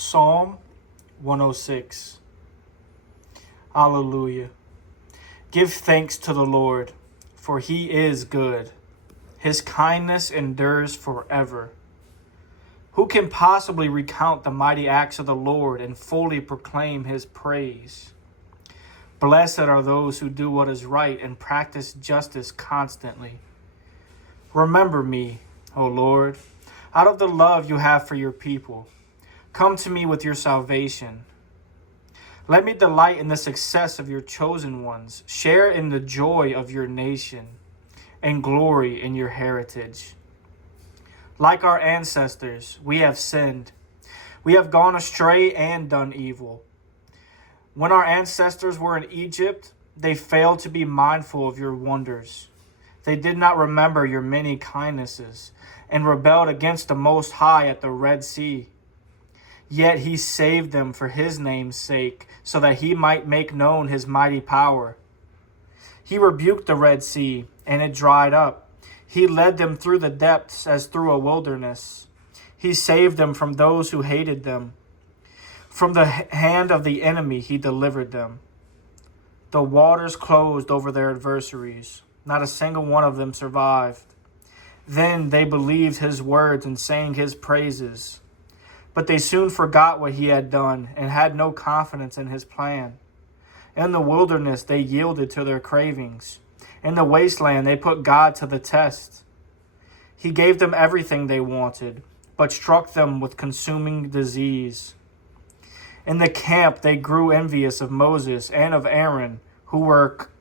Psalm 106. Hallelujah. Give thanks to the Lord, for he is good. His kindness endures forever. Who can possibly recount the mighty acts of the Lord and fully proclaim his praise? Blessed are those who do what is right and practice justice constantly. Remember me, O Lord, out of the love you have for your people. Come to me with your salvation. Let me delight in the success of your chosen ones, share in the joy of your nation, and glory in your heritage. Like our ancestors, we have sinned. We have gone astray and done evil. When our ancestors were in Egypt, they failed to be mindful of your wonders. They did not remember your many kindnesses and rebelled against the Most High at the Red Sea. Yet he saved them for his name's sake, so that he might make known his mighty power. He rebuked the Red Sea, and it dried up. He led them through the depths as through a wilderness. He saved them from those who hated them. From the hand of the enemy he delivered them. The waters closed over their adversaries. Not a single one of them survived. Then they believed his words and sang his praises. But they soon forgot what he had done and had no confidence in his plan. In the wilderness, they yielded to their cravings. In the wasteland, they put God to the test. He gave them everything they wanted, but struck them with consuming disease. In the camp, they grew envious of Moses and of Aaron, who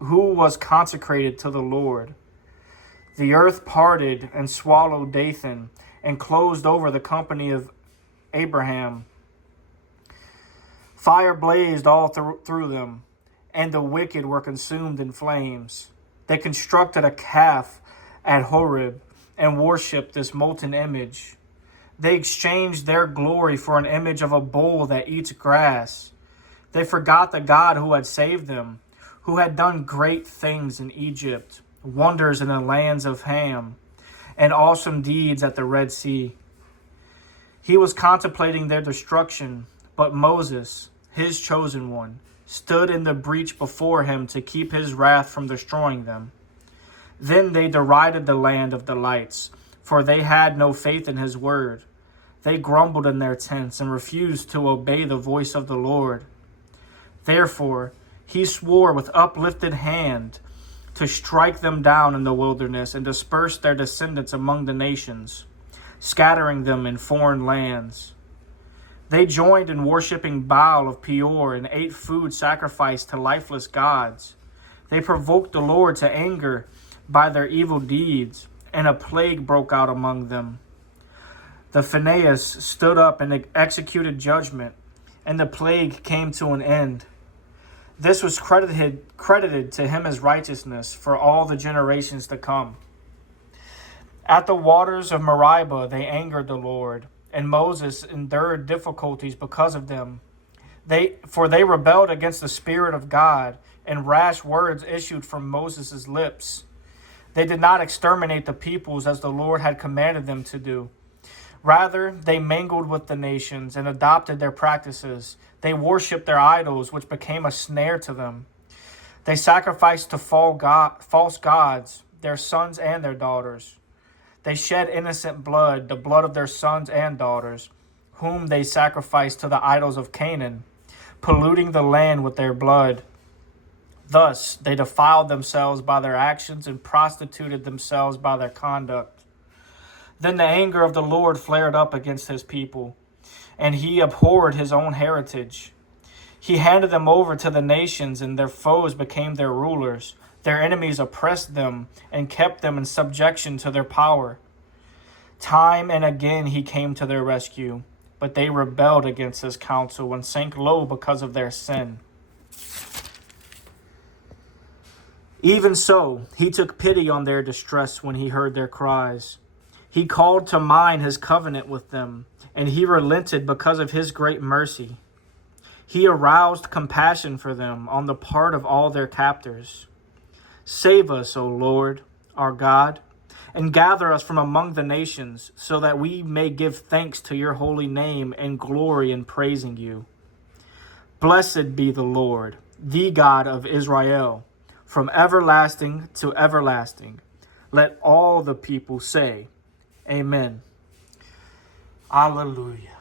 was consecrated to the Lord. The earth parted and swallowed Dathan and closed over the company of Abraham. Fire blazed all through them, and the wicked were consumed in flames. They constructed a calf at Horeb and worshipped this molten image. They exchanged their glory for an image of a bull that eats grass. They forgot the God who had saved them, who had done great things in Egypt, wonders in the lands of Ham, and awesome deeds at the Red Sea. He was contemplating their destruction, but Moses, his chosen one, stood in the breach before him to keep his wrath from destroying them. Then they derided the land of delights, for they had no faith in his word. They grumbled in their tents and refused to obey the voice of the Lord. Therefore, he swore with uplifted hand to strike them down in the wilderness and disperse their descendants among the nations, scattering them in foreign lands. They joined in worshiping Baal of Peor and ate food sacrificed to lifeless gods. They provoked the Lord to anger by their evil deeds, and a plague broke out among them. The Phinehas stood up and executed judgment, and the plague came to an end. This was credited to him as righteousness for all the generations to come. At the waters of Meribah they angered the Lord, and Moses endured difficulties because of them. For they rebelled against the Spirit of God, and rash words issued from Moses' lips. They did not exterminate the peoples as the Lord had commanded them to do. Rather, they mingled with the nations and adopted their practices. They worshipped their idols, which became a snare to them. They sacrificed to false gods, their sons and their daughters. They shed innocent blood, the blood of their sons and daughters, whom they sacrificed to the idols of Canaan, polluting the land with their blood. Thus they defiled themselves by their actions and prostituted themselves by their conduct. Then the anger of the Lord flared up against his people, and he abhorred his own heritage. He handed them over to the nations, and their foes became their rulers. Their enemies oppressed them and kept them in subjection to their power. Time and again he came to their rescue, but they rebelled against his counsel and sank low because of their sin. Even so, he took pity on their distress when he heard their cries. He called to mind his covenant with them, and he relented because of his great mercy. He aroused compassion for them on the part of all their captors. Save us, O Lord, our God, and gather us from among the nations, so that we may give thanks to your holy name and glory in praising you. Blessed be the Lord, the God of Israel, from everlasting to everlasting. Let all the people say, Amen. Alleluia.